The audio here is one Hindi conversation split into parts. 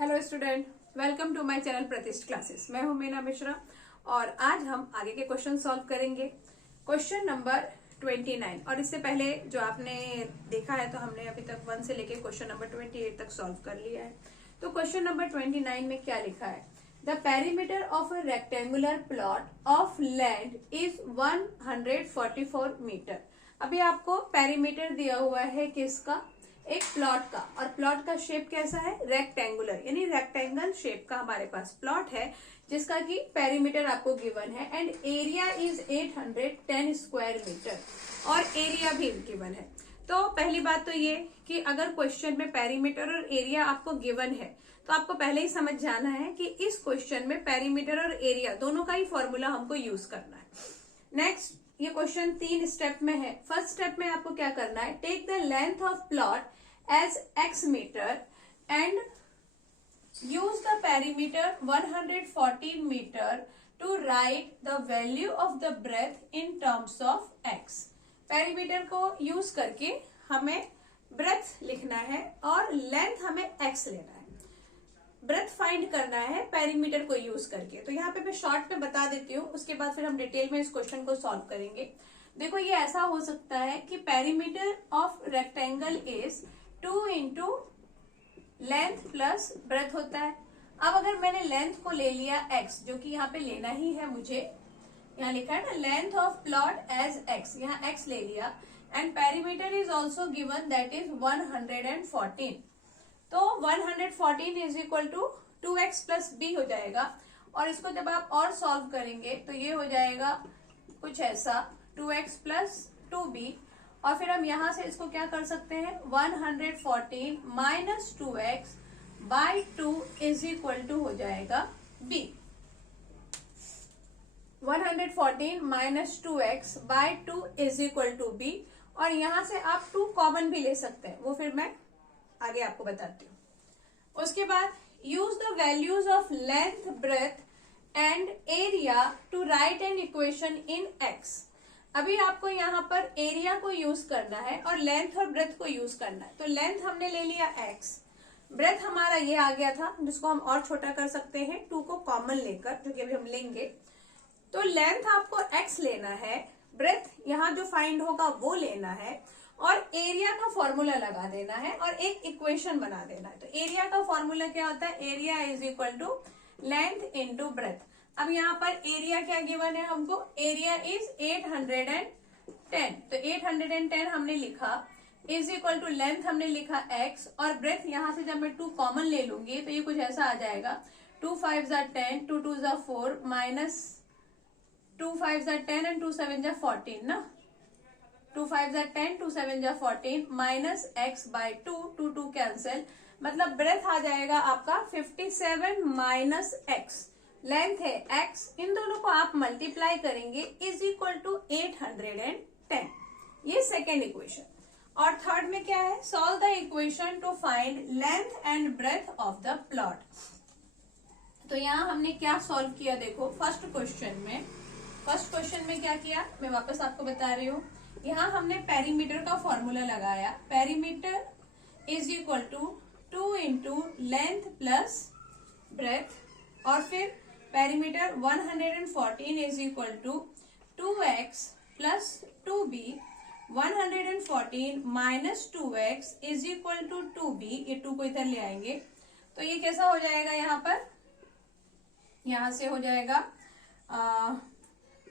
Hello student, welcome to my channel Pratishth classes. मैं हूं मीना मिश्रा और आज हम आगे के क्वेश्चन सॉल्व करेंगे। Question number 29। और इससे पहले जो आपने देखा है तो हमने अभी तक 1 से लेके क्वेश्चन नंबर 28 तक सॉल्व कर लिया है। तो क्वेश्चन नंबर 29 में क्या लिखा है? The perimeter of a rectangular plot of land is 144 metre. अभी आपको पेरीमीटर दिया हुआ है किसका? एक प्लॉट का। और प्लॉट का शेप कैसा है? रेक्टेंगुलर, यानी रेक्टेंगल शेप का हमारे पास प्लॉट है जिसका कि पेरीमीटर आपको गिवन है and area is 810 square metre और एरिया भी गिवन है। तो पहली बात तो ये कि अगर क्वेश्चन में पेरीमीटर और एरिया आपको गिवन है तो आपको पहले ही समझ जाना है कि इस क्वेश्चन में पेरीमीटर और एरिया दोनों का ही फॉर्मूला हमको यूज करना है। नेक्स्ट, ये क्वेश्चन 3 स्टेप में है। फर्स्ट स्टेप में आपको क्या करना है? Take the length of plot as x meter and use the perimeter 140 meter to write the value of the breadth in terms of x। Perimeter को यूज करके हमें ब्रेथ लिखना है और लेंथ हमें x लेना है। ब्रेथ फाइंड करना है पेरीमीटर को यूज करके। तो यहाँ पे मैं शॉर्ट में बता देती हूँ, उसके बाद फिर हम डिटेल में इस क्वेश्चन को सॉल्व करेंगे। देखो, ये ऐसा हो सकता है कि perimeter of rectangle is 2 into length plus breath होता है। अब अगर मैंने लेंथ को ले लिया x, जो कि यहाँ पे लेना ही है मुझे, यहाँ लिखा है ना length of plot as x, यहाँ x ले लिया and perimeter is also given that is 114। तो 114 is equal to 2x plus b हो जाएगा। और इसको जब आप और सॉल्व करेंगे तो ये हो जाएगा कुछ ऐसा 2x प्लस 2b। और फिर हम यहां से इसको क्या कर सकते हैं? 114 minus 2x by 2 is equal to हो जाएगा b। 114 minus 2x by 2 is equal to b। और यहां से आप 2 कॉमन भी ले सकते हैं, वो फिर मैं आगे आपको बताती हूँ। उसके बाद use the values of length, breadth and area to write an equation in x। अभी आपको यहाँ पर एरिया को यूज करना है और लेंथ और ब्रेथ को यूज करना है। तो लेंथ हमने ले लिया x, ब्रेथ हमारा ये आ गया था जिसको हम और छोटा कर सकते हैं 2 को कॉमन लेकर, जो कि अभी हम लेंगे। तो लेंथ आपको x लेना है, ब्रेथ यहाँ जो फाइंड होगा वो लेना है और एरिया का फॉर्मूला लगा देना है और एक इक्वेशन बना देना है। तो एरिया का फॉर्मूला क्या होता है? Area is equal to length into breadth. अब यहाँ पर एरिया क्या गिवन है हमको? Area is 810। तो 810 हमने लिखा इज इक्वल टू लेंथ हमने लिखा x और ब्रेथ यहाँ से जब मैं 2 कॉमन ले लूंगी तो ये कुछ ऐसा आ जाएगा 2 5 10, 2 2 4 माइनस 2 5 10 एंड 2 7 14 ना। 2 5 10, 2 7 14 माइनस x बाई 2, 2 2 कैंसिल, मतलब ब्रेथ आ जाएगा आपका 57 माइनस x। लेंथ है x, इन दोनों को आप मल्टीप्लाई करेंगे इज इक्वल टू 810। ये सेकेंड इक्वेशन। और थर्ड में क्या है? Solve the equation to find length and breadth of the plot. तो यहाँ हमने क्या सॉल्व किया? देखो, फर्स्ट क्वेश्चन में क्या किया मैं वापस आपको बता रही हूँ। यहाँ हमने पेरीमीटर का फॉर्मूला लगाया। Perimeter is equal to 2 into length plus breadth और फिर perimeter 114 is equal to 2x plus 2b। 114 minus 2x is equal to 2b। ये 2 को इधर ले आएंगे तो ये कैसा हो जाएगा? यहाँ पर यहां से हो जाएगा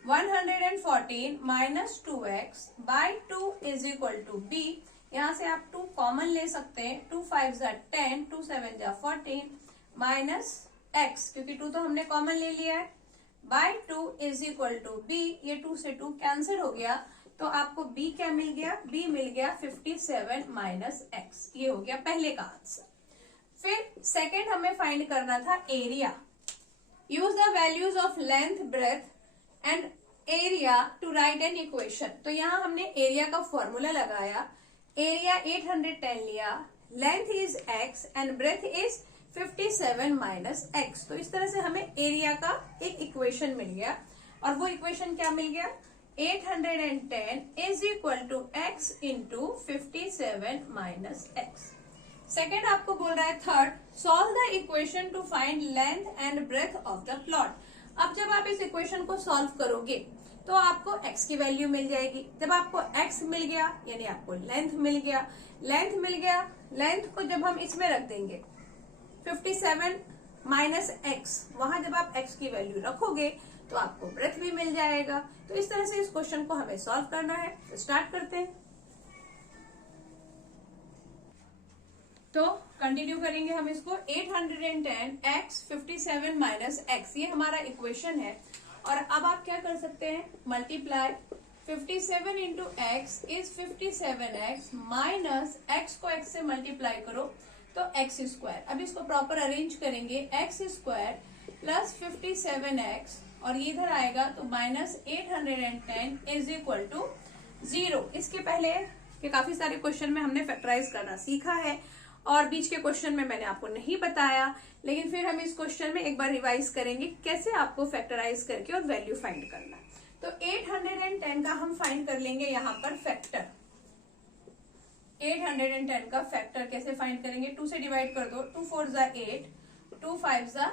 114 minus 2x by 2 is equal to b। यहां से आप 2 कॉमन ले सकते हैं। 2 5 10, 2 7 14 माइनस x, क्योंकि 2 तो हमने कॉमन ले लिया है, by 2 is equal to b। ये 2 से 2 कैंसिल हो गया तो आपको b क्या मिल गया? b मिल गया 57 माइनस x। ये हो गया पहले का आंसर। फिर सेकेंड हमें फाइंड करना था area. Use the values of length, breadth and area to write an equation. तो यहाँ हमने एरिया का फॉर्मूला लगाया। एरिया 810 लिया, length is x and breadth is 57 minus x। तो इस तरह से हमें एरिया का एक इक्वेशन मिल गया और वो इक्वेशन क्या मिल गया? 810 is equal to x into 57 minus x। Second आपको बोल रहा है third, solve the equation to find length and breadth of the plot. अब जब आप इस इक्वेशन को सॉल्व करोगे तो आपको x की वैल्यू मिल जाएगी। जब आपको x मिल गया यानी आपको लेंथ मिल गया। लेंथ को जब हम इसमें रख देंगे 57 माइनस एक्स, वहां जब आप x की वैल्यू रखोगे तो आपको ब्रेथ भी मिल जाएगा। तो इस तरह से इस क्वेश्चन को हमें सॉल्व करना है। तो स्टार्ट करते हैं। तो कंटिन्यू करेंगे हम इसको। 810 x 57 माइनस एक्स, ये हमारा इक्वेशन है। और अब आप क्या कर सकते हैं, multiply 57 into x is 57x minus x को x से मल्टीप्लाई करो तो एक्स स्क्वायर। अब इसको प्रॉपर अरेंज करेंगे, एक्स स्क्वायर प्लस 57x और ये इधर आएगा तो माइनस 810 इज इक्वल टू 0। इसके पहले के काफी सारे क्वेश्चन में हमने फैक्टराइज करना सीखा है और बीच के क्वेश्चन में मैंने आपको नहीं बताया, लेकिन फिर हम इस क्वेश्चन में एक बार रिवाइज करेंगे कैसे आपको फैक्टराइज करके और वैल्यू फाइंड करना है। तो 810 का हम फाइंड कर लेंगे यहाँ पर फैक्टर। 810 का फैक्टर कैसे फाइंड करेंगे, 2 से डिवाइड कर दो, 2 4 जा 8, 2 5 जा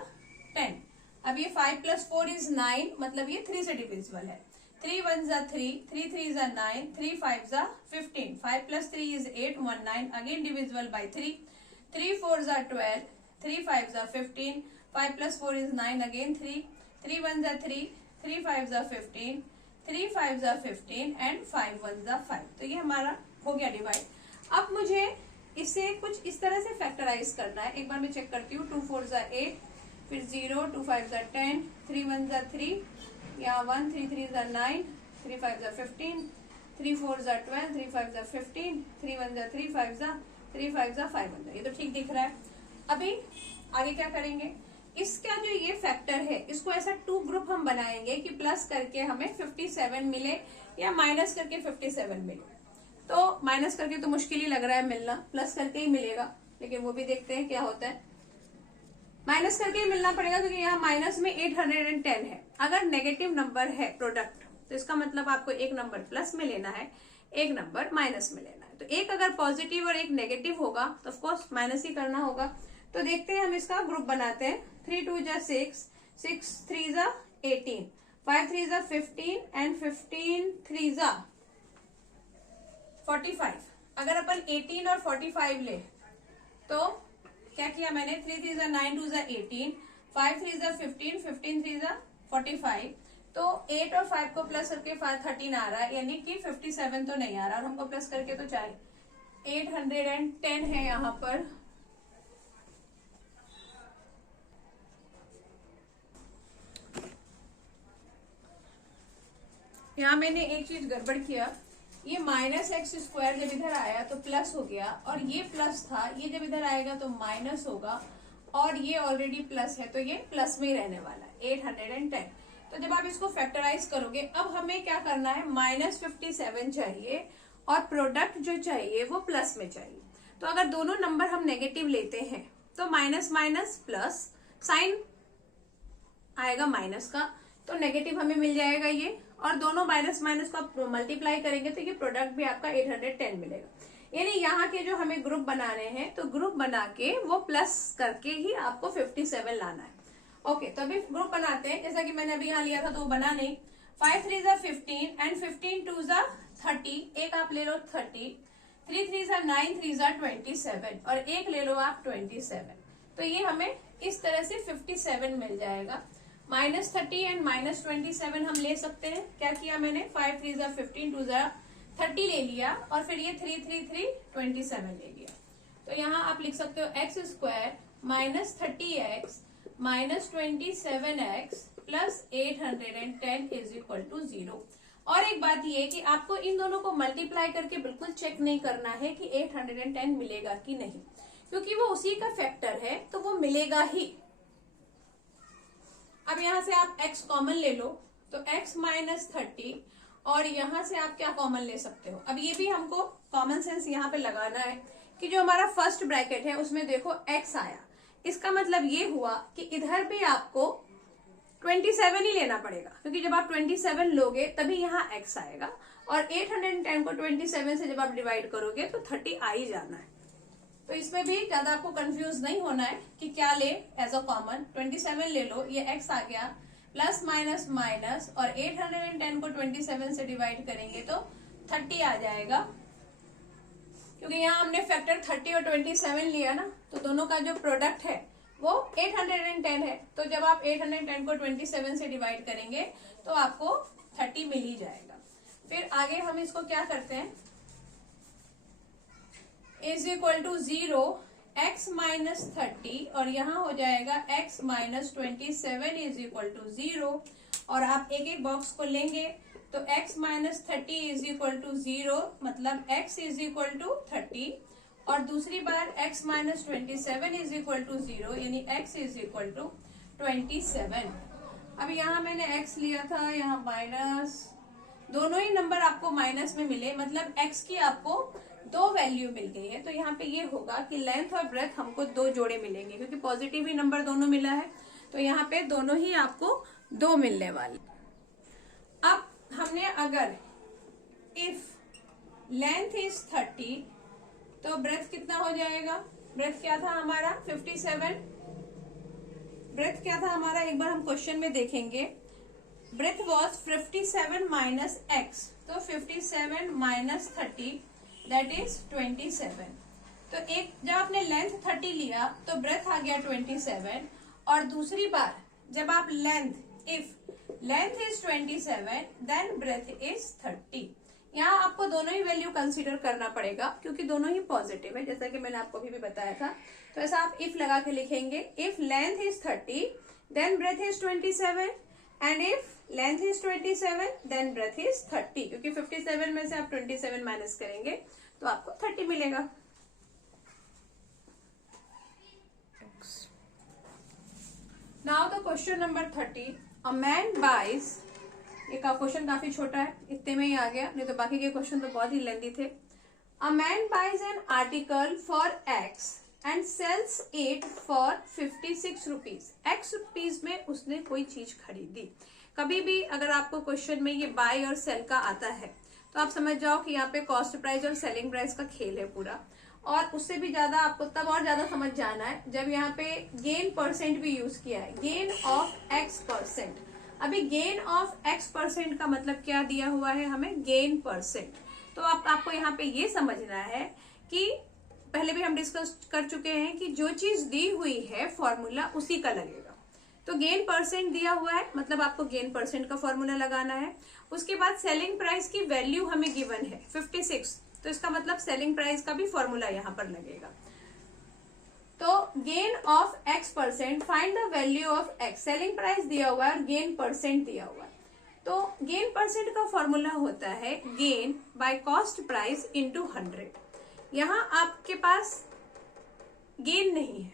10। अब ये 5 प्लस 4 इज 9, मतलब ये 3 से डिविजिबल है। 3 1 जा 3, 3 3 जा 9, 3 5 जा 15, 5 plus 3 is 8, 1 9, again divisible by 3, 3 4 जा 12, 3 5 जा 15, 5 plus 4 is 9, again 3, 3 1 जा 3, 3 5 जा 15, 3 5 जा 15 and 5 1 जा 5। तो ये हमारा हो गया डिवाइड। अब मुझे इसे कुछ इस तरह से फैक्टराइज करना है। एक बार मैं चेक करती हूँ, 2 4 जा 8, फिर 0, 2 5 जा 10, 3 1 जा 3, यहाँ 1, 3 3 जा 9, 3 5 जा 15, 3 4 जा 12, 3 5 जा 15, 3 1 जा 3, 5 जा 3, 5 जा 5 1 जा। ये तो ठीक दिख रहा है। अभी आगे क्या करेंगे, इसका जो ये फैक्टर है इसको ऐसा 2 ग्रुप हम बनाएंगे कि प्लस करके हमें 57 मिले या माइनस करके 57 मिले। तो माइनस करके तो मुश्किल ही लग रहा है मिलना, प्लस करके ही मिलेगा, लेकिन वो भी देखते हैं क्या होता है। माइनस करके ही मिलना पड़ेगा क्योंकि यहाँ माइनस में 810 है। अगर नेगेटिव नंबर है प्रोडक्ट तो इसका मतलब आपको एक नंबर प्लस में लेना है, एक नंबर माइनस में लेना है। तो एक अगर पॉजिटिव और एक नेगेटिव होगा तो ऑफकोर्स माइनस ही करना होगा। तो देखते हैं, हम इसका ग्रुप बनाते हैं। 3 2 जा 6, 6 3 जा 18, 5 3 जा 15 एंड 15 3 जा 45। अगर अपन 18 और 45 ले तो क्या किया मैंने, 3 3 जा 9, 2 जा 18, 5 3 जा 15, 15 3 जा 45। तो 8 और 5 को प्लस करके 13 आ रहा है, यानी कि 57 तो नहीं आ रहा, और हमको प्लस करके तो चाहिए 810 है यहाँ पर। यहाँ मैंने एक चीज गड़बड़ किया, ये माइनस एक्स स्क्वायर जब इधर आया तो प्लस हो गया, और ये प्लस था, ये जब इधर आएगा तो माइनस होगा, और ये ऑलरेडी प्लस है तो ये प्लस में ही रहने वाला है 810। तो जब आप इसको फैक्टराइज करोगे, अब हमें क्या करना है, माइनस 57 चाहिए और प्रोडक्ट जो चाहिए वो प्लस में चाहिए। तो अगर दोनों नंबर हम नेगेटिव लेते हैं तो माइनस माइनस प्लस, साइन आएगा माइनस का, तो नेगेटिव हमें मिल जाएगा ये, और दोनों माइनस माइनस को आप मल्टीप्लाई करेंगे तो ये प्रोडक्ट भी आपका 810 मिलेगा। यानी यहाँ के जो हमें ग्रुप बनाने हैं तो ग्रुप बना के वो प्लस करके ही आपको 57 लाना है। ओके, तो अभी ग्रुप बनाते हैं। जैसा कि मैंने अभी यहाँ लिया था तो वो बना नहीं। 5 3 जा 15 एंड 15 2 जा 30, एक आप ले लो 30, 3 3 जा 9, 3 जा 27 और एक ले लो आप 27। तो ये हमें इस तरह से 57 मिल जाएगा। -30 एंड -27 हम ले सकते हैं। क्या किया मैंने, 5 3 जा 15, 2 जा 30 ले लिया, और फिर ये 3 3 3 27 ले लिया। तो यहाँ आप लिख सकते हो x square -30x -27x plus 810 is equal to 0। और एक बात ये कि आपको इन दोनों को मल्टीप्लाई करके बिल्कुल चेक नहीं करना है कि 810 मिलेगा कि नहीं, क्योंकि वो उसी का फैक्टर है तो वो मिलेगा ही। अब यहां से आप x कॉमन ले लो तो x -30, और यहां से आप क्या कॉमन ले सकते हो। अब ये भी हमको कॉमन सेंस यहाँ पे लगाना है कि जो हमारा फर्स्ट ब्रैकेट है उसमें देखो x आया, इसका मतलब ये हुआ कि इधर भी आपको 27 ही लेना पड़ेगा, क्योंकि जब आप 27 लोगे तभी यहाँ x आएगा, और 810 को 27 से जब आप डिवाइड करोगे तो 30 आ ही जाना है। तो इसमें भी ज्यादा आपको कंफ्यूज नहीं होना है कि क्या ले एज अ कॉमन। 27 ले लो, ये x आ गया, प्लस माइनस माइनस, और 810 को 27 से डिवाइड करेंगे तो 30 आ जाएगा, क्योंकि यहाँ हमने फैक्टर 30 और 27 लिया ना, तो दोनों का जो प्रोडक्ट है वो 810 है। तो जब आप 810 को 27 से डिवाइड करेंगे तो आपको 30 मिल ही जाएगा। फिर आगे हम इसको क्या करते हैं, is equal to 0 x minus 30, और यहाँ हो जाएगा x minus 27 is equal to 0, और आप एक एक बॉक्स को लेंगे तो x minus 30 is equal to 0, मतलब x इज इक्वल टू 30, और दूसरी बार x minus 27 is equal to 0, यानी x इज इक्वल टू 27। अब यहाँ मैंने x लिया था, यहाँ माइनस, दोनों ही नंबर आपको माइनस में मिले, मतलब x की आपको 2 वैल्यू मिल गई है। तो यहाँ पे ये होगा कि लेंथ और ब्रेथ हमको 2 जोड़े मिलेंगे, क्योंकि पॉजिटिव ही नंबर दोनों मिला है, तो यहाँ पे दोनों ही आपको 2 मिलने वाले। अब हमने अगर इफ लेंथ इज 30 तो ब्रेथ कितना हो जाएगा, ब्रेथ क्या था हमारा 57, ब्रेथ क्या था हमारा, एक बार हम क्वेश्चन में देखेंगे, ब्रेथ वॉज 57 माइनस एक्स, तो 57 माइनस 30 दैट इज 27। तो एक जब आपने लेंथ 30 लिया तो ब्रेथ आ गया 27, और दूसरी बार जब आप length, if length is 27 then breadth is 30। यहाँ आपको दोनों ही वैल्यू कंसीडर करना पड़ेगा, क्योंकि दोनों ही पॉजिटिव है, जैसा कि मैंने आपको अभी भी बताया था। तो ऐसा आप इफ लगा के लिखेंगे, if length is 30 then breadth is 27, and if length is 27 then breadth is 30, क्योंकि 57 में से आप 27 माइनस करेंगे तो आपको 30 मिलेगा। Now the question number 30, a man buys, ये का क्वेश्चन काफी छोटा है, इतने में ही आ गया, नहीं तो बाकी के क्वेश्चन तो बहुत ही लेंदी थे। A man buys an article for x and sells it for 56 rupees. X rupees में उसने कोई चीज खरीदी। कभी भी अगर आपको क्वेश्चन में ये बाय और सेल का आता है तो आप समझ जाओ कि यहाँ पे कॉस्ट प्राइस और सेलिंग प्राइस का खेल है पूरा। और उससे भी ज्यादा आपको तब और ज्यादा समझ जाना है जब यहाँ पे गेन परसेंट भी यूज किया है, गेन ऑफ एक्स परसेंट। अभी गेन ऑफ एक्स परसेंट का मतलब क्या दिया हुआ है हमें, गेन परसेंट। तो आपको यहाँ पे ये समझना है कि पहले भी हम डिस्कस कर चुके हैं कि जो चीज दी हुई है फॉर्मूला उसी का लगेगा। तो गेन परसेंट दिया हुआ है, मतलब आपको गेन परसेंट का फॉर्मूला लगाना है। उसके बाद सेलिंग प्राइस की वैल्यू हमें गिवन है 56, तो इसका मतलब सेलिंग प्राइस का भी फॉर्मूला यहाँ पर लगेगा। तो gain of x percent, find the value of x. Selling price दिया हुआ है और गेन परसेंट दिया हुआ है, तो गेन परसेंट का फॉर्मूला होता है gain by cost price into 100। यहाँ आपके पास गेन नहीं है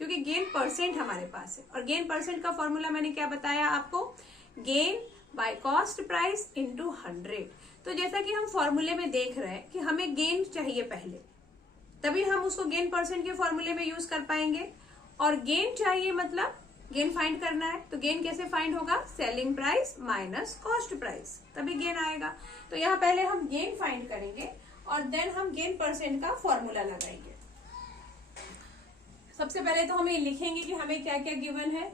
क्योंकि गेन परसेंट हमारे पास है, और गेन परसेंट का फॉर्मूला मैंने क्या बताया आपको, gain by cost price into 100। तो जैसा कि हम फॉर्मूले में देख रहे हैं कि हमें गेन चाहिए पहले, तभी हम उसको गेन परसेंट के फॉर्मूले में यूज कर पाएंगे। और गेन चाहिए मतलब गेन फाइंड करना है, तो गेन कैसे फाइंड होगा, selling price minus cost price, तभी गेन आएगा। तो यहाँ पहले हम गेन फाइंड करेंगे और देन हम गेन परसेंट का फॉर्मूला लगाएंगे। सबसे पहले तो हम ये लिखेंगे कि हमें क्या क्या गिवन है।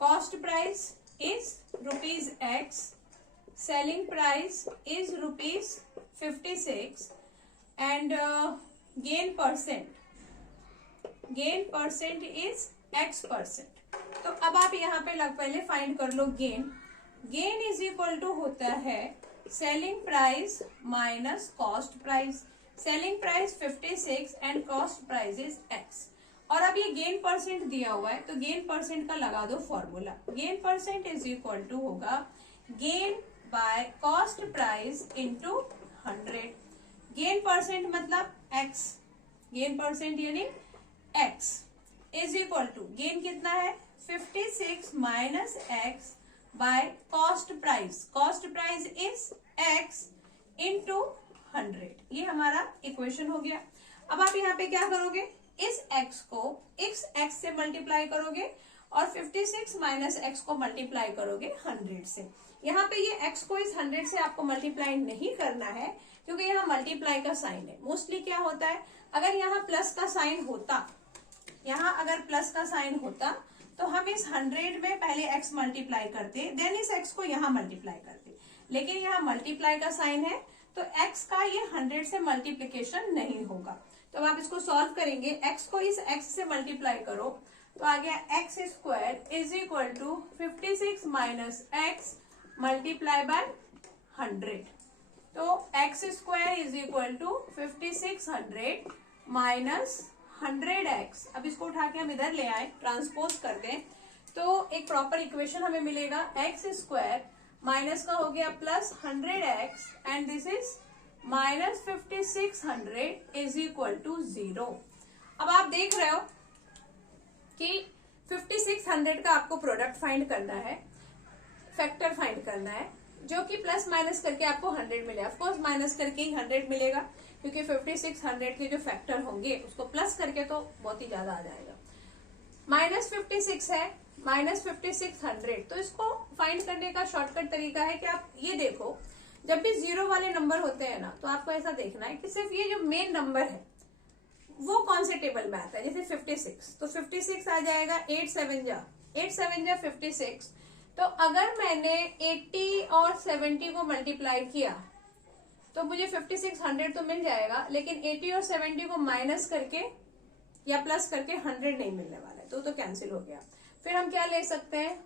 Cost price is rupees x, selling price is rupees 56, and gain percent is x percent. तो अब आप यहाँ पे पहले फाइंड कर लो gain. Gain is equal to होता है selling price minus cost price. Selling price 56 and cost price is x. और अब ये गेन परसेंट दिया हुआ है तो गेन परसेंट का लगा दो formula. Gain percent is equal to होगा gain by cost price into 100। Gain percent मतलब एक्स, गेन परसेंट यानी x is equal to gain कितना है 56 minus x by cost price. Cost price is x into 100। ये हमारा इक्वेशन हो गया। अब आप यहाँ पे क्या करोगे, इस x को इस x से मल्टीप्लाई करोगे और 56 माइनस एक्स को मल्टीप्लाई करोगे 100 से। यहाँ पे ये एक्स को इस 100 से आपको मल्टीप्लाई नहीं करना है क्योंकि यहाँ मल्टीप्लाई का साइन है। मोस्टली क्या होता है, अगर यहाँ प्लस का साइन होता, यहाँ अगर प्लस का साइन होता तो हम इस 100 में पहले x मल्टीप्लाई करते, देन इस x को यहाँ मल्टीप्लाई करते, लेकिन यहाँ मल्टीप्लाई का साइन है तो x का ये 100 से मल्टीप्लीकेशन नहीं होगा। तो अब आप इसको सॉल्व करेंगे, x को इस x से मल्टीप्लाई करो तो आ गया x square is equal to 56 minus x multiply by 100। तो x square is equal to 5600 minus 100x। अब इसको उठा के हम इधर ले आए, ट्रांसपोज कर दें तो एक प्रॉपर इक्वेशन हमें मिलेगा, एक्स स्क्वायर माइनस का हो गया plus 100x and this is minus 5600 is equal to 0। अब आप देख रहे हो कि 5600 का आपको प्रोडक्ट फाइंड करना है, फैक्टर फाइंड करना है, जो कि प्लस माइनस करके आपको 100 मिले। ऑफ कोर्स माइनस करके ही 100 मिलेगा क्योंकि 5600 के जो फैक्टर होंगे उसको प्लस करके तो बहुत ही ज्यादा आ जाएगा। माइनस 56 है, माइनस 5600, तो इसको फाइंड करने का शॉर्टकट तरीका है कि आप ये देखो, जब भी जीरो वाले नंबर होते हैं ना तो आपको ऐसा देखना है कि सिर्फ ये जो मेन नंबर है वो कौन से टेबल में आता है। जैसे 56, तो 56 आ जाएगा 8 7 जा 56। तो अगर मैंने 80 और 70 को मल्टीप्लाई किया तो मुझे 5600 तो मिल जाएगा, लेकिन 80 और 70 को माइनस करके या प्लस करके 100 नहीं मिलने वाला है, तो कैंसिल हो गया। फिर हम क्या ले सकते हैं,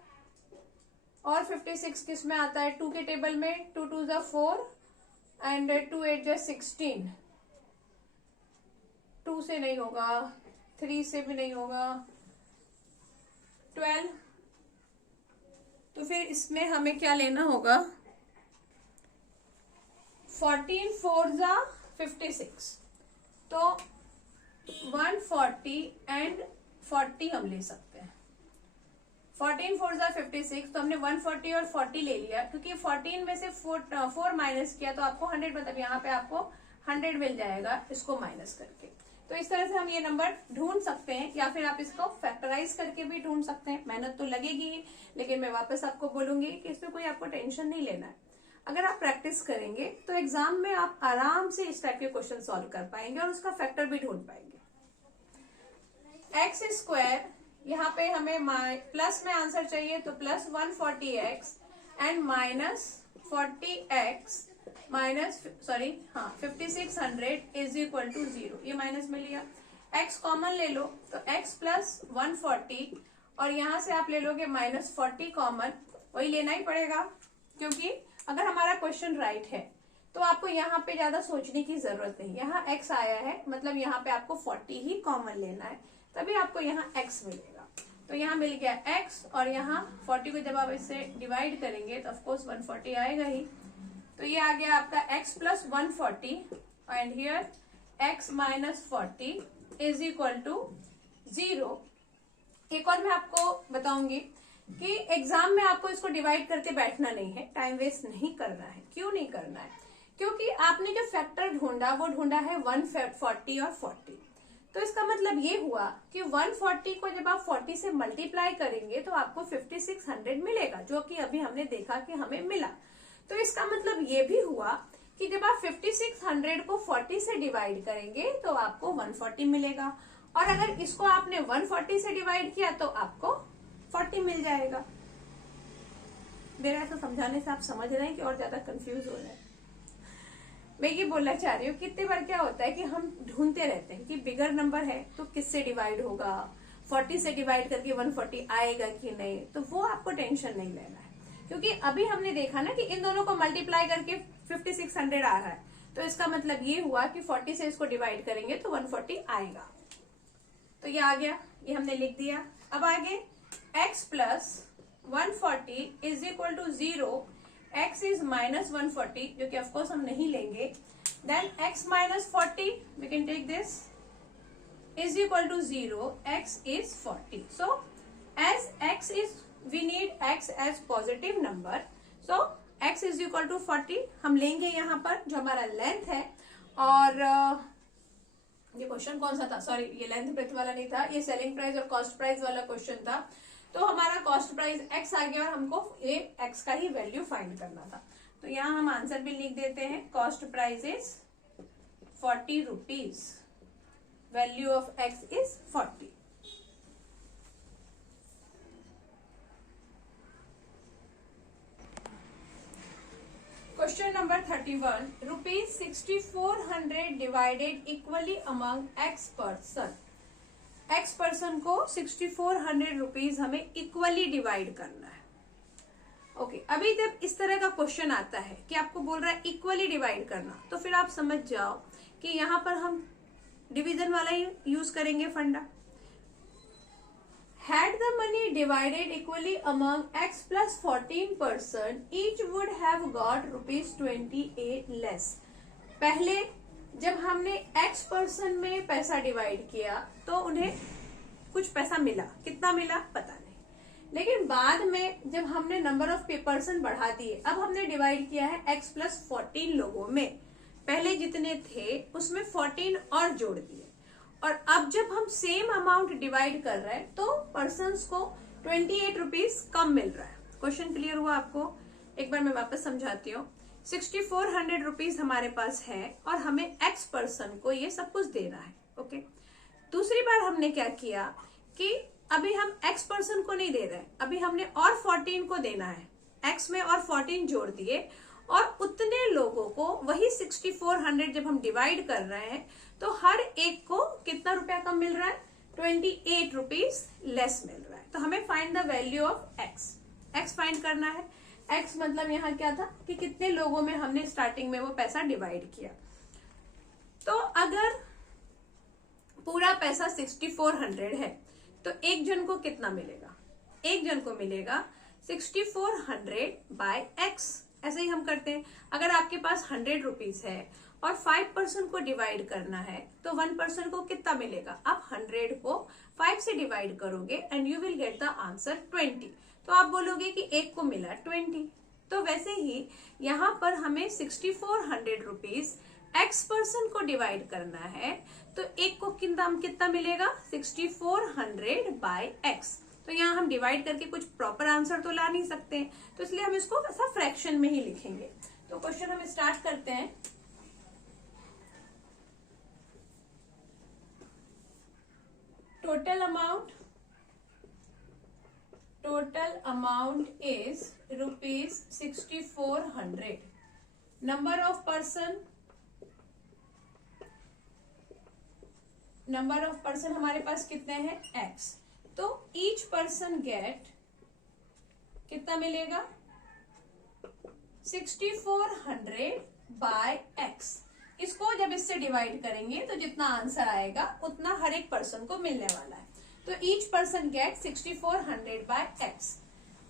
और 56 किस में आता है, 2 के टेबल में, 2 2 जा 4 एंड 2 8 जा 16। 2 से नहीं होगा, 3 से भी नहीं होगा, 12। तो फिर इसमें हमें क्या लेना होगा, 14 4 जा 56, तो 140 एंड 40 हम ले सकते हैं। 14 4 जा 56, तो हमने 140 और 40 ले लिया क्योंकि 14 में से 4 माइनस किया तो आपको 100, मतलब यहाँ पे आपको 100 मिल जाएगा इसको माइनस करके। तो इस तरह से हम ये नंबर ढूंढ सकते हैं, या फिर आप इसको फैक्टराइज करके भी ढूंढ सकते हैं। मेहनत तो लगेगी ही, लेकिन मैं वापस आपको बोलूंगी कि इसमें कोई आपको टेंशन नहीं लेना है। अगर आप प्रैक्टिस करेंगे तो एग्जाम में आप आराम से इस टाइप के क्वेश्चन सॉल्व कर पाएंगे और उसका फैक्टर भी ढूंढ पाएंगे। एक्स स्क्वायर, यहाँ पे हमें प्लस में आंसर चाहिए तो plus 140x and minus 40x minus 5600 is equal to 0। ये माइनस में लिया, x कॉमन ले लो तो x प्लस 140 और यहाँ से आप ले लोगे माइनस 40 कॉमन, वही लेना ही पड़ेगा क्योंकि अगर हमारा क्वेश्चन राइट है तो आपको यहाँ पे ज्यादा सोचने की जरूरत नहीं। यहाँ x आया है मतलब यहाँ पे आपको 40 ही कॉमन लेना है, तभी आपको यहाँ x मिलेगा। तो यहाँ मिल गया x और यहाँ 40 को जब आप इससे डिवाइड करेंगे तो ऑफकोर्स 140 आएगा ही। तो ये आ गया आपका x plus 140 and here x minus 40 is equal to 0। एक और मैं आपको बताऊंगी कि एग्जाम में आपको इसको डिवाइड करके बैठना नहीं है, टाइम वेस्ट नहीं करना है। क्यों नहीं करना है, क्योंकि आपने जो फैक्टर ढूंढा वो ढूंढा है 140 और 40। तो इसका मतलब ये हुआ कि 140 को जब आप 40 से मल्टीप्लाई करेंगे तो आपको 5600 मिलेगा, जो कि अभी हमने देखा कि हमें मिला। तो इसका मतलब ये भी हुआ कि जब आप 5600 को 40 से डिवाइड करेंगे तो आपको 140 मिलेगा, और अगर इसको आपने 140 से डिवाइड किया तो आपको 40 मिल जाएगा। मेरा ऐसा समझाने से आप समझ रहे हैं कि और ज्यादा कंफ्यूज हो रहे हैं। मैं ये बोलना चाह रही हूँ, कितने बार क्या होता है कि हम ढूंढते रहते हैं कि बिगर नंबर है तो किससे डिवाइड होगा, 40 से डिवाइड करके 140 आएगा कि नहीं। तो वो आपको टेंशन नहीं लेना है, क्योंकि अभी हमने देखा ना कि इन दोनों को मल्टीप्लाई करके 5600 आ रहा है, तो इसका मतलब ये हुआ कि 40 से इसको डिवाइड करेंगे तो 140 आएगा। तो ये आ गया, ये हमने लिख दिया। अब आगे x plus 140 is equal to 0, x is minus 140, जो कि ऑफकोर्स हम नहीं लेंगे। Then x minus 40, we can take this, is equal to 0, x is 40। So as x is, we need x as positive number, so x is equal to 40 हम लेंगे यहाँ पर, जो हमारा लेंथ है। और ये क्वेश्चन कौन सा था, सॉरी ये लेंथ ब्रेथ वाला नहीं था, ये सेलिंग प्राइस और कॉस्ट प्राइस वाला क्वेश्चन था। तो हमारा कॉस्ट प्राइस x आ गया और हमको ये x का ही वैल्यू फाइंड करना था। तो यहाँ हम आंसर भी लिख देते हैं, cost price is 40 rupees, value of x is 40। Question number 31, rupees 6400 divided equally among x person. x person को 6400 रुपीज हमें इक्वली डिवाइड करना है। ओके, अभी जब इस तरह का क्वेश्चन आता है कि आपको बोल रहा है इक्वली डिवाइड करना, तो फिर आप समझ जाओ कि यहाँ पर हम डिवीजन वाला ही यूज करेंगे फंडा। Had the money divided equally among x plus 14 person, each would have got rupees 28 less। पहले जब हमने x पर्सन में पैसा डिवाइड किया तो उन्हें कुछ पैसा मिला, कितना मिला पता नहीं, लेकिन बाद में जब हमने नंबर ऑफ पर्सन बढ़ा दिए, अब हमने डिवाइड किया है x प्लस 14 लोगों में, पहले जितने थे उसमें 14 और जोड़ दिए, और अब जब हम सेम अमाउंट डिवाइड कर रहे हैं तो पर्सन्स को 28 रुपीज कम मिल रहा है। क्वेश्चन क्लियर हुआ आपको? एक बार मैं वापस समझाती हूँ। 6400 रुपीज हमारे पास है और हमें एक्स पर्सन को ये सब कुछ देना है। ओके, दूसरी बार हमने क्या किया कि अभी हम एक्स पर्सन को नहीं दे रहे, अभी हमने और 14 को देना है, एक्स में और 14 जोड़ दिए, और उतने लोगों को वही 6400 जब हम डिवाइड कर रहे हैं तो हर एक को कितना रुपया कम मिल रहा है? 28 रुपीज लेस मिल रहा है। तो हमें find the value of x, x find करना है। एक्स मतलब यहाँ क्या था कि कितने लोगों में हमने स्टार्टिंग में वो पैसा डिवाइड किया। तो अगर पूरा पैसा 6400 है तो एक जन को कितना मिलेगा? एक जन को मिलेगा 6400 बाय एक्स। ऐसे ही हम करते हैं, अगर आपके पास 100 रुपीज है और 5% को डिवाइड करना है तो 1% को कितना मिलेगा? आप 100 को 5 से डिवाइड करोगे and you will get the answer 20। तो आप बोलोगे कि एक को मिला 20। तो वैसे ही यहाँ पर हमें 6400 रुपीज एक्स पर्सन को डिवाइड करना है, तो एक को कितना मिलेगा? 6400 बाय एक्स। तो यहाँ हम डिवाइड करके कुछ प्रॉपर आंसर तो ला नहीं सकते, तो इसलिए हम इसको ऐसा फ्रैक्शन में ही लिखेंगे। तो क्वेश्चन हम स्टार्ट करते हैं। Total amount is rupees 6400। Number of person हमारे पास कितने हैं? एक्स। तो ईच पर्सन गेट कितना मिलेगा? 6400 बाय एक्स। इसको जब इससे डिवाइड करेंगे तो जितना आंसर आएगा उतना हर एक पर्सन को मिलने वाला है। तो each person get 6400 by x.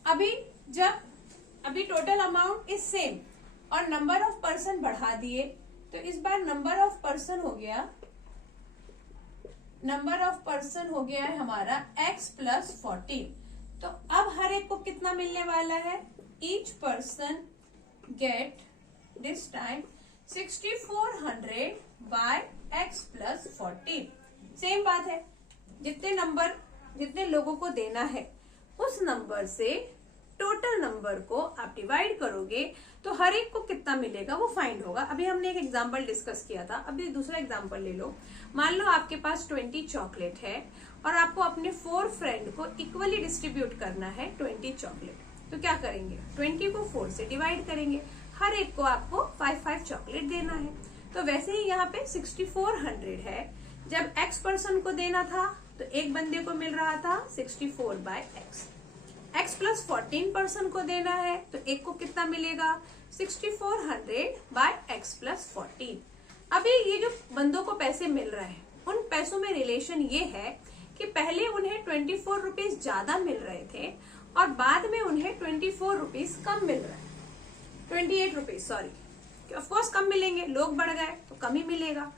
अभी टोटल अमाउंट इज सेम और नंबर ऑफ पर्सन बढ़ा दिए, तो इस बार नंबर ऑफ पर्सन हो गया है हमारा x प्लस 14। तो अब हर एक को कितना मिलने वाला है? Each person get this time 6400 by x plus 14। सेम बात है, जितने लोगों को देना है उस नंबर से टोटल नंबर को आप डिवाइड करोगे तो हर एक को कितना मिलेगा वो फाइंड होगा। अभी हमने एक एग्जांपल डिस्कस किया था, अभी दूसरा एग्जांपल ले लो। मान लो आपके पास 20 चॉकलेट है और आपको अपने 4 फ्रेंड को इक्वली डिस्ट्रीब्यूट करना है 20 चॉकलेट। तो क्या करेंगे? 20 को 4 से डिवाइड करेंगे, हर एक को आपको 5 चॉकलेट देना है। तो वैसे ही यहाँ पे 6400 है, जब x पर्सन को देना था तो एक बंदे को मिल रहा था 64 by x. x plus 14 person को देना है तो एक को कितना मिलेगा? 6400 बाय एक्स प्लस 14। अभी ये जो बंदों को पैसे मिल रहे हैं उन पैसों में रिलेशन ये है कि पहले उन्हें 24 रुपीज ज्यादा मिल रहे थे और बाद में उन्हें 24 रुपीज कम मिल रहा है, 28 रुपीज सॉरी। ऑफकोर्स कम मिलेंगे, लोग बढ़ गए तो कम ही मिलेगा।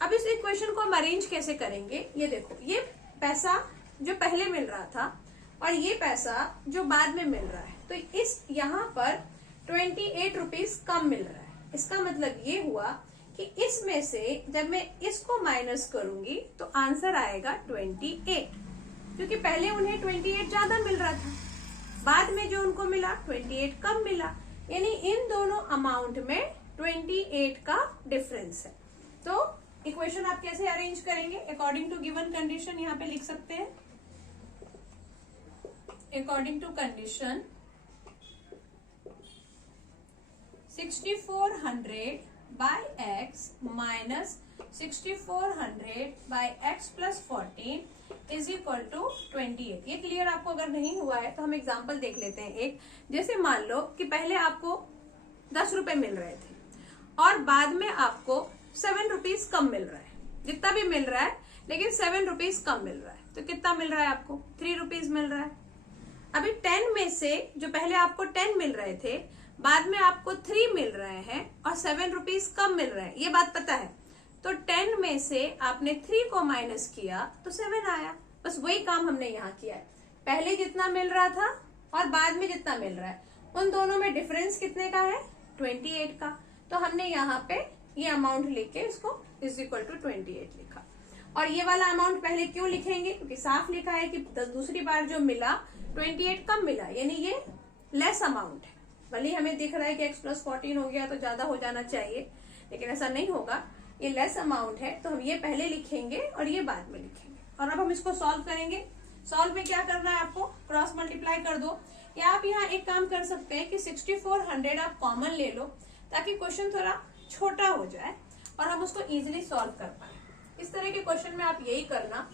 अब इस इक्वेशन को हम अरेंज कैसे करेंगे? ये देखो, ये पैसा जो पहले मिल रहा था और ये पैसा जो बाद में मिल रहा है, तो इस यहाँ पर 28 रुपीज कम मिल रहा है। इसका मतलब ये हुआ कि इसमें से जब मैं इसको माइनस करूंगी तो आंसर आएगा 28। क्योंकि पहले उन्हें 28 ज्यादा मिल रहा था, बाद में जो उनको मिला 28 कम मिला, यानी इन दोनों अमाउंट में 28 का डिफरेंस है। तो इक्वेशन आप कैसे अरेंज करेंगे? अकॉर्डिंग टू गिवन कंडीशन यहाँ पे लिख सकते हैं, according to condition 6400 by x minus 6400 by x plus 14 is equal to 28। ये क्लियर आपको अगर नहीं हुआ है तो हम एग्जांपल देख लेते हैं एक। जैसे मान लो कि पहले आपको 10 रुपए मिल रहे थे और बाद में आपको 7 रुपीज कम मिल रहा है, जितना भी मिल रहा है लेकिन 7 रुपीज कम मिल रहा है, तो कितना मिल रहा है आपको? 3 रुपीज मिल रहा है। अभी 10 में से जो पहले आपको 10 मिल रहे थे, बाद में आपको 3 मिल रहे हैं और 7 रुपीज कम मिल रहे हैं, ये बात पता है। तो 10 में से आपने 3 को माइनस किया तो 7 आया। बस वही काम हमने यहाँ किया है, पहले जितना मिल रहा था और बाद में जितना मिल रहा है, उन दोनों में डिफरेंस कितने का है? 28 का। तो हमने यहाँ पे ये अमाउंट लिख के इसको इज इक्वल टू 28 लिखा। और ये वाला अमाउंट पहले क्यों लिखेंगे? क्योंकि साफ लिखा है कि दूसरी बार जो मिला 28 कम मिला, यानी ये लेस अमाउंट है। भले हमें दिख रहा है कि x प्लस 14 हो गया तो ज्यादा हो जाना चाहिए, लेकिन ऐसा नहीं होगा, ये लेस अमाउंट है। तो हम ये पहले लिखेंगे और ये बाद में लिखेंगे। और अब हम इसको सॉल्व करेंगे। सॉल्व में क्या करना है आपको? क्रॉस मल्टीप्लाई कर दो, या आप यहाँ एक काम कर सकते हैं कि 6400 आप कॉमन ले लो ताकि क्वेश्चन थोड़ा छोटा हो जाए और हम उसको इजीली सॉल्व कर पाए। इस तरह के क्वेश्चन में आप यही करना,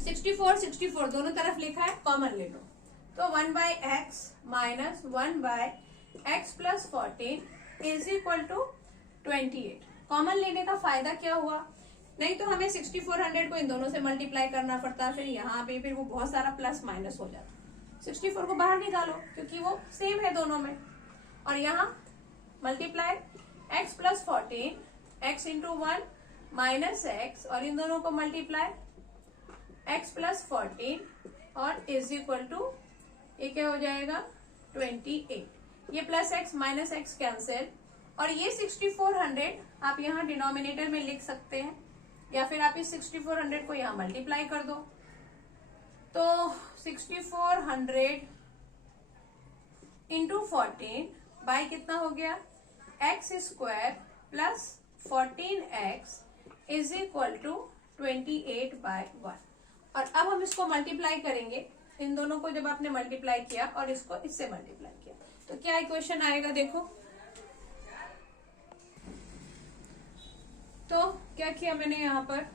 64 दोनों तरफ लिखा है, कॉमन ले लो। तो 1 by x minus 1 by x plus 14 is equal to 28। Common लेने का फायदा क्या हुआ? नहीं तो हमें 6400 को इन दोनों से मल्टीप्लाई करना पड़ता, फिर यहाँ पे फिर वो बहुत सारा प्लस माइनस हो जाता। 64 को बाहर निकालो क्योंकि वो सेम है दोनों में, और यहाँ multiply x plus 14 x into 1 minus x, और इन दोनों को मल्टीप्लाई x प्लस 14 और इज इक्वल टू ये क्या हो जाएगा? 28। ये plus x minus x cancel, और ये 6400 आप यहाँ डिनोमिनेटर में लिख सकते हैं, या फिर आप इस 6400 को यहाँ मल्टीप्लाई कर दो। तो 6400 इंटू 14 बाई कितना हो गया? X square plus 14x is equal to 28 by 1। और अब हम इसको मल्टीप्लाई करेंगे, इन दोनों को जब आपने मल्टीप्लाई किया और इसको इससे मल्टीप्लाई किया तो क्या इक्वेशन आएगा? देखो तो क्या किया मैंने यहाँ पर,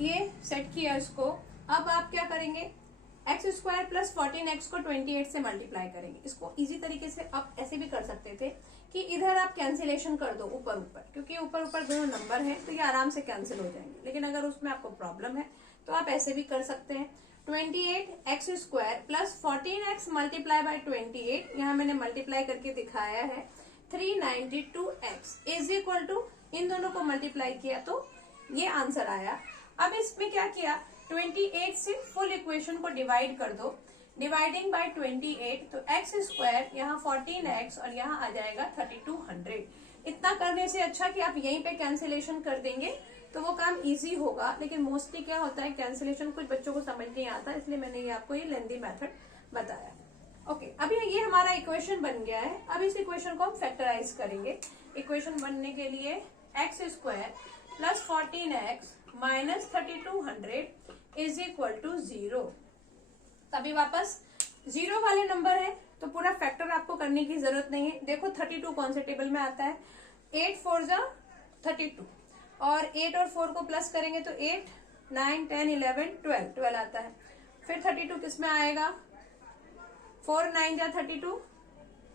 ये सेट किया इसको। अब आप क्या करेंगे? एक्स स्क्वायर प्लस 14x को 28 से मल्टीप्लाई करेंगे। इसको इजी तरीके से आप ऐसे भी कर सकते थे कि इधर आप कैंसिलेशन कर दो ऊपर ऊपर, क्योंकि ऊपर ऊपर दोनों नंबर है तो ये आराम से कैंसिल हो जाएंगे। लेकिन अगर उसमें आपको प्रॉब्लम है तो आप ऐसे भी कर सकते हैं। 28x square plus 14x multiply by 28, यहाँ मैंने मल्टीप्लाई करके दिखाया है, 392x इज इक्वल टू, इन दोनों को मल्टीप्लाई किया तो ये आंसर आया। अब इसमें क्या किया? 28 से फुल इक्वेशन को डिवाइड कर दो, डिवाइडिंग बाय 28, तो एक्स स्क्वायर यहाँ 14x और यहाँ आ जाएगा 3200। इतना करने से अच्छा कि आप यहीं पे कैंसिलेशन कर देंगे तो वो काम इजी होगा। लेकिन मोस्टली क्या होता है, कैंसिलेशन कुछ बच्चों को समझ नहीं आता, इसलिए मैंने ये आपको ये लेंथी मेथड बताया। ओके, अभी ये हमारा इक्वेशन बन गया है। अब इस इक्वेशन को हम फैक्टराइज करेंगे। इक्वेशन बनने के लिए x square plus 14x minus 3200 is equal to 0। तभी वापस 0 वाले नंबर है तो पूरा फैक्टर आपको करने की जरूरत नहीं है। देखो 32 कौन से टेबल में आता है? 8 4 जा 32, और 8 और 4 को प्लस करेंगे तो 8 9 10 11 12 आता है। फिर 32 किस में आएगा? 4 9 जा 32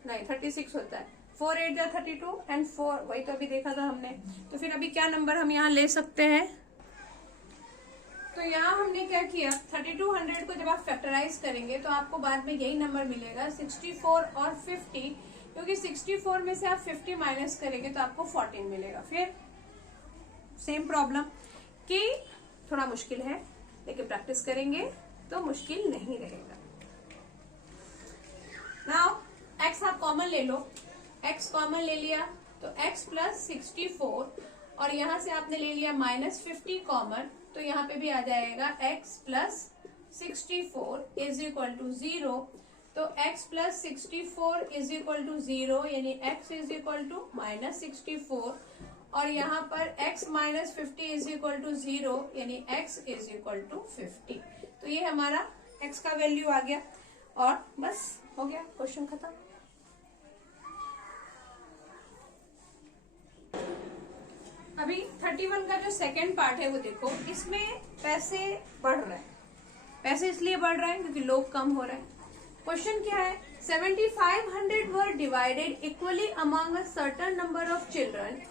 नहीं 36 होता है, 4 8 जा 32 एंड 4, वही तो अभी देखा था हमने। तो फिर अभी क्या नंबर हम यहाँ ले सकते हैं? तो यहाँ हमने क्या किया, 3200 को जब आप फैक्टराइज करेंगे तो आपको बाद में यही नंबर मिलेगा 64 और 50, क्योंकि 64 में से आप 50 माइनस करेंगे तो आपको 14 मिलेगा। फिर सेम प्रॉब्लम कि थोड़ा मुश्किल है, लेकिन प्रैक्टिस करेंगे तो मुश्किल नहीं रहेगा। नाउ x आप कॉमन ले लो, x कॉमन ले लिया तो x प्लस 64 और यहां से आपने ले लिया -50 कॉमन, तो यहाँ पे भी आ जाएगा x plus 64 is equal to 0। तो x plus 64 is equal to 0 यानी x इज इक्वल टू -64 और यहाँ पर x minus 50 is equal to 0 यानी x इज इक्वल टू 50। तो ये हमारा x का वैल्यू आ गया और बस हो गया, क्वेश्चन खत्म। अभी 31 का जो सेकंड पार्ट है वो देखो, इसमें पैसे बढ़ रहे हैं। पैसे इसलिए बढ़ रहे हैं क्योंकि लोग कम हो रहे हैं। क्वेश्चन क्या है, 7500 were divided equally among a certain number of children,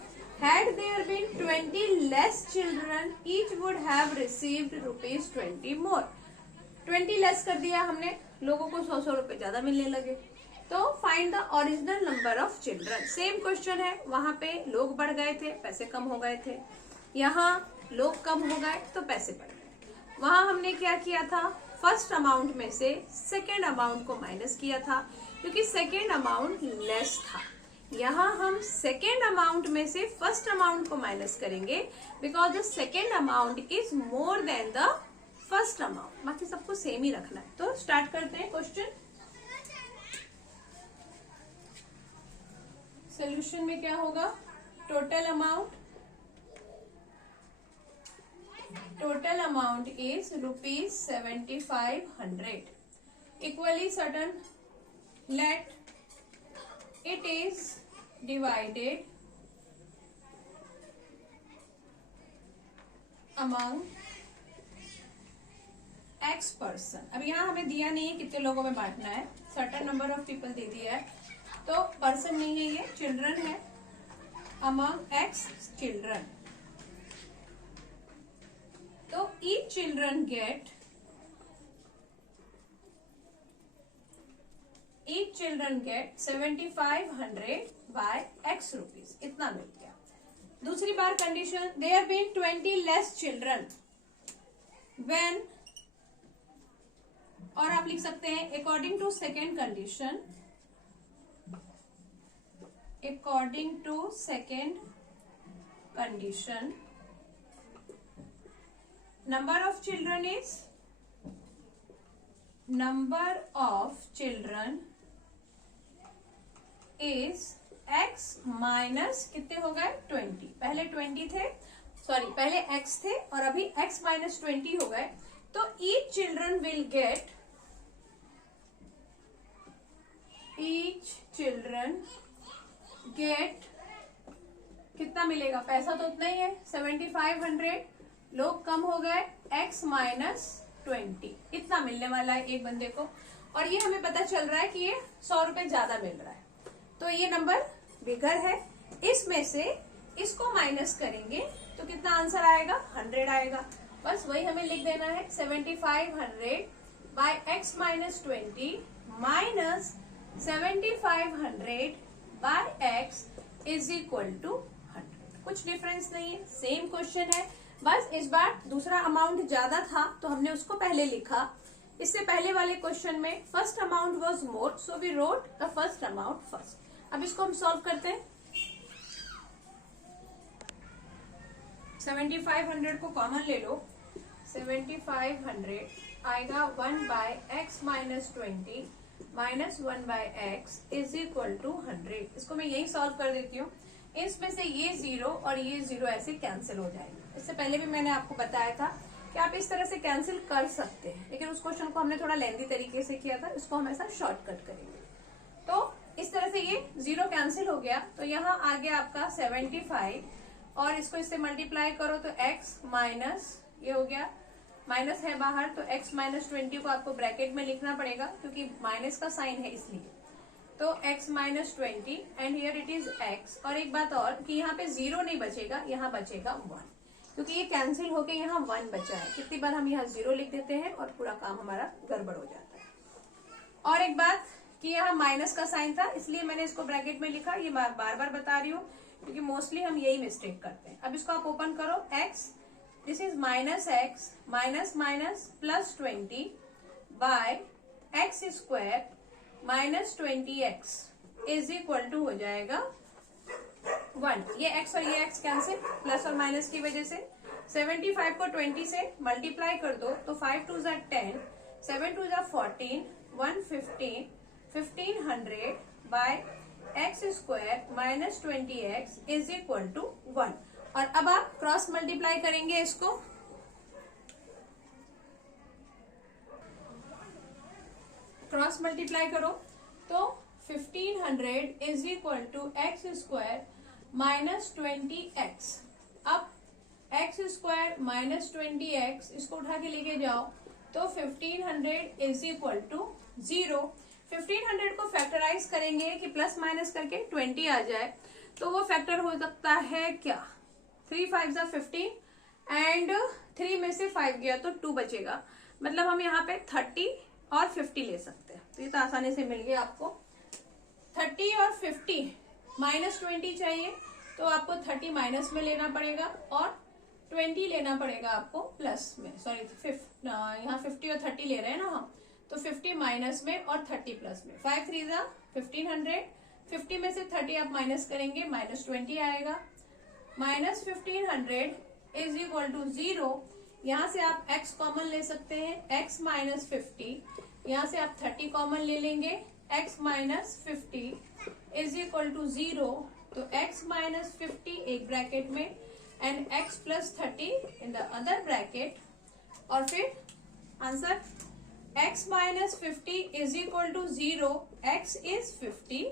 had there been 20 less children each would have received ₹20 more. 20 less कर दिया हमने, लोगों को 100 रुपए ज्यादा मिलने लगे। तो find the original number of children. Same question है, वहां पे लोग बढ़ गए थे, पैसे कम हो गए थे। यहाँ लोग कम हो गए तो पैसे बढ़ गए। वहां हमने क्या किया था, फर्स्ट अमाउंट में से सेकेंड अमाउंट को माइनस किया था क्योंकि सेकेंड अमाउंट लेस था। यहाँ हम सेकेंड अमाउंट में से फर्स्ट अमाउंट को माइनस करेंगे because the second amount is more than the first amount. बाकी सबको सेम ही रखना है। तो स्टार्ट करते हैं क्वेश्चन। सोल्यूशन में क्या होगा, total amount is ₹7500 equally certain, let it is divided among x person. अब यहाँ हमें दिया नहीं है कितने लोगों में बांटना है, सर्टन नंबर ऑफ पीपल दे दिया है, तो पर्सन नहीं है, ये चिल्ड्रन है। अमंग x चिल्ड्रन, तो each children get 7500 by x rupees, इतना मिल गया। दूसरी बार condition, there been 20 less children when, और आप लिख सकते हैं according to second condition, according to second condition number of children is x minus कितने हो गए 20, पहले 20 थे, सॉरी पहले x थे और अभी x माइनस 20 हो गए। तो each children गेट कितना मिलेगा, पैसा तो उतना ही है 7500, लोग कम हो गए, x माइनस 20 इतना मिलने वाला है एक बंदे को। और ये हमें पता चल रहा है कि ये 100 रुपए ज्यादा मिल रहा है, तो ये नंबर बिगर है। इसमें से इसको माइनस करेंगे तो कितना आंसर आएगा, 100 आएगा। बस वही हमें लिख देना है, 7500 by x minus 20 minus 7500 by x is equal to 100। कुछ डिफरेंस नहीं है, सेम क्वेश्चन है, बस इस बार दूसरा अमाउंट ज्यादा था तो हमने उसको पहले लिखा। इससे पहले वाले क्वेश्चन में first amount was more, so we wrote the first amount first. अब इसको हम सॉल्व करते हैं। 7500 को कॉमन ले लो, 7500 आएगा 1 by x minus 20 minus 1 by x is equal to 100। इसको मैं यही सॉल्व कर देती हूँ। इसमें से ये 0 और ये 0 ऐसे कैंसिल हो जाएंगे। इससे पहले भी मैंने आपको बताया था कि आप इस तरह से कैंसिल कर सकते हैं, लेकिन उस क्वेश्चन को हमने थोड़ा लेंथी तरीके से किया था, इसको हम ऐसा शॉर्टकट करेंगे। तो इस तरह से ये 0 कैंसिल हो गया, तो यहाँ आ गया आपका 75 और इसको इससे मल्टीप्लाई करो तो x माइनस, ये हो गया माइनस है बाहर, तो x माइनस 20 को आपको ब्रैकेट में लिखना पड़ेगा क्योंकि माइनस का साइन है इसलिए। तो x minus 20 and here it is x। और एक बात और कि यहाँ पे 0 नहीं बचेगा, यहाँ बचेगा 1 क्योंकि ये कैंसिल होके यहाँ 1 बचा है। कितनी बार हम यहाँ 0 लिख देते हैं और पूरा काम हमारा गड़बड़ हो जाता है। और एक बात कि यहाँ माइनस का साइन था इसलिए मैंने इसको ब्रैकेट में लिखा, ये बार बार बता रही हूँ क्योंकि मोस्टली हम यही मिस्टेक करते हैं। अब इसको आप ओपन करो, x this is minus x minus minus plus 20 by x square minus 20x is equal to हो जाएगा 1, ये x और ये x कैंसिल, प्लस और माइनस की वजह से। 75 को 20 से मल्टीप्लाई कर दो तो 5 2 ज़ा 10, 7 2 ज़ा 14, 115, 1500 by x square minus 20x is equal to 1। और अब आप क्रॉस मल्टीप्लाई करेंगे इसको, क्रॉस मल्टीप्लाई करो तो 1500 is equal to x square minus 20x। अब एक्स स्क्वायर माइनस 20x इसको उठा के लेके जाओ तो 1500 इज इक्वल टू 0। 1500 को फैक्टराइज करेंगे कि प्लस माइनस करके 20 आ जाए, तो वो फैक्टर हो सकता है क्या, 3 5 ज़ा 15 एंड 3 में से 5 गया तो 2 बचेगा। मतलब हम यहाँ पे 30 और 50 ले सकते हैं, तो ये तो आसानी से मिल गया आपको। 30 और 50 माइनस 20 चाहिए तो आपको 30 माइनस में लेना पड़ेगा और 20 लेना पड़ेगा आपको प्लस में। सॉरी, यहाँ 50 और 30 ले रहे हैं ना हम, तो 50 माइनस में और 30 प्लस में। 5 3 ज़ा 1500, 50 में से 30 आप माइनस करेंगे, माइनस 20 आएगा। Minus 1500 is equal to 0। यहाँ से आप x कॉमन ले सकते हैं, x माइनस 50। यहाँ से आप 30 कॉमन ले लेंगे, x minus 50 is equal to 0। तो x माइनस 50 एक ब्रैकेट में and x plus 30 in the other bracket. और फिर answer x minus 50 is equal to 0, x is 50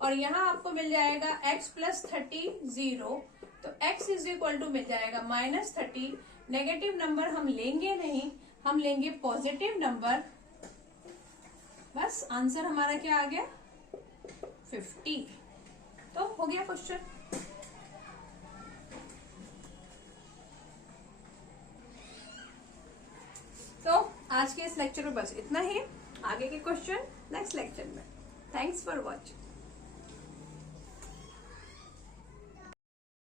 और यहाँ आपको मिल जाएगा x प्लस 30 0। तो x इज इक्वल टू मिल जाएगा माइनस 30। नेगेटिव नंबर हम लेंगे नहीं, हम लेंगे पॉजिटिव नंबर। बस आंसर हमारा क्या आ गया, 50। तो हो गया क्वेश्चन। तो आज के इस लेक्चर में बस इतना ही, आगे के क्वेश्चन नेक्स्ट लेक्चर में। Thanks for watching.